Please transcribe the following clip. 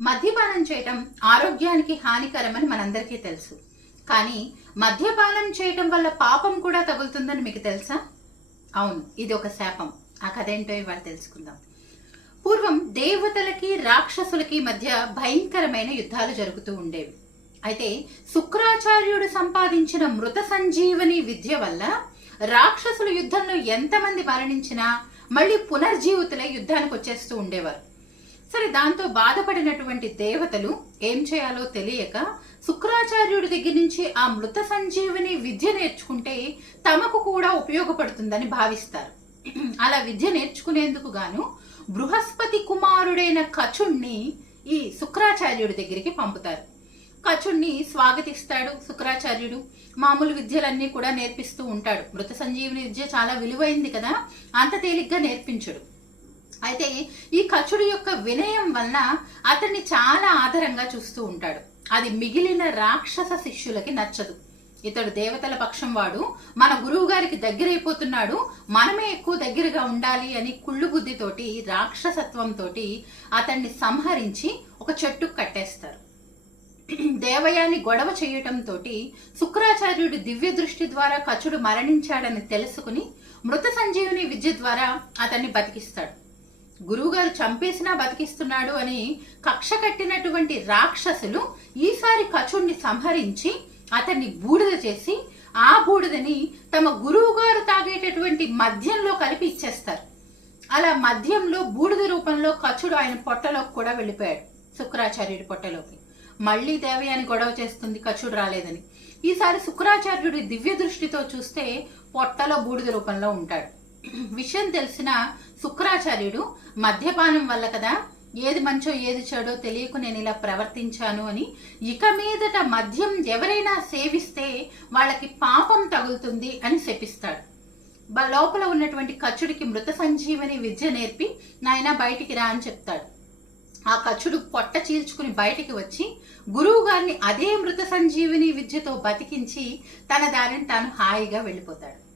మద్యపానం చేయటం ఆరోగ్యానికి హానికరమని మనందరికీ తెలుసు. కానీ మద్యపానం చేయటం వల్ల పాపం కూడా తగులుతుందని మీకు తెలుసా? అవును ఇది ఒక శాపం. ఆ కథ ఏంటో ఇవాళ తెలుసుకుందాం. పూర్వం దేవతలకి రాక్షసులకి మధ్య భయంకరమైన యుద్ధాలు జరుగుతూ ఉండేవి. అయితే శుక్రాచార్యుడు సంపాదించిన మృత సంజీవని విద్య వల్ల రాక్షసుల యుద్ధంలో ఎంతమంది మరణించినా మళ్ళీ పునర్జీవితులై యుద్ధానికి వచ్చేస్తూ ఉండేవారు. సరే దాంతో బాధపడినటువంటి దేవతలు ఏం చేయాలో తెలియక శుక్రాచార్యుడి దగ్గర నుంచి ఆ మృత సంజీవిని విద్య నేర్చుకుంటే తమకు కూడా ఉపయోగపడుతుందని భావిస్తారు. అలా విద్య నేర్చుకునేందుకు గాను బృహస్పతి కుమారుడైన కచుణ్ణి ఈ శుక్రాచార్యుడి దగ్గరికి పంపుతారు. కచుణ్ణి స్వాగతిస్తాడు శుక్రాచార్యుడు. మామూలు విద్యలన్నీ కూడా నేర్పిస్తూ ఉంటాడు. మృత సంజీవిని విద్య చాలా విలువైంది కదా అంత తేలిగ్గా నేర్పించడు. అయితే ఈ కచుడు యొక్క వినయం వలన అతన్ని చాలా ఆదరంగా చూస్తూ ఉంటాడు. అది మిగిలిన రాక్షస శిష్యులకి నచ్చదు. ఇతడు దేవతల పక్షం వాడు. మన గురువు గారికి దగ్గరైపోతున్నాడు. మనమే ఎక్కువ దగ్గరగా ఉండాలి అని కుళ్ళు బుద్ధితోటి రాక్షసత్వంతో అతన్ని సంహరించి ఒక చెట్టు కట్టేస్తారు. దేవయాని గొడవ చేయటంతో శుక్రాచార్యుడి దివ్య దృష్టి ద్వారా కచుడు మరణించాడని తెలుసుకుని మృత సంజీవుని విద్య ద్వారా అతన్ని బతికిస్తాడు. గురువుగారు చంపేసినా బతికిస్తున్నాడు అని కక్ష కట్టినటువంటి రాక్షసులు ఈసారి కచుడిని సంహరించి అతన్ని బూడిద చేసి ఆ బూడిదని తమ గురువుగారు తాగేటటువంటి మద్యంలో కలిపి ఇచ్చేస్తారు. అలా మద్యంలో బూడిద రూపంలో కచుడు ఆయన పొట్టలోకి కూడా వెళ్ళిపోయాడు శుక్రాచార్యుడి పొట్టలోకి. మళ్ళీ దేవయాని గొడవ చేస్తుంది కచుడు రాలేదని. ఈసారి శుక్రాచార్యుడి దివ్య దృష్టితో చూస్తే పొట్టలో బూడిద రూపంలో ఉంటాడు. విషయం తెలిసిన శుక్రాచార్యుడు మద్యపానం వల్ల కదా ఏది మంచో ఏది చెడో తెలియకు నేను ఇలా ప్రవర్తించాను అని ఇక మీదట మద్యం ఎవరైనా సేవిస్తే వాళ్ళకి పాపం తగులుతుంది అని శపిస్తాడు. లోపల ఉన్నటువంటి కచ్చుడికి మృత సంజీవని విద్య నేర్పి నాయన బయటికి రా అని చెప్తాడు. ఆ కచ్చుడు పొట్ట చీల్చుకుని బయటికి వచ్చి గురువు గారిని అదే మృత సంజీవిని విద్యతో బతికించి తన దారిని తాను హాయిగా వెళ్ళిపోతాడు.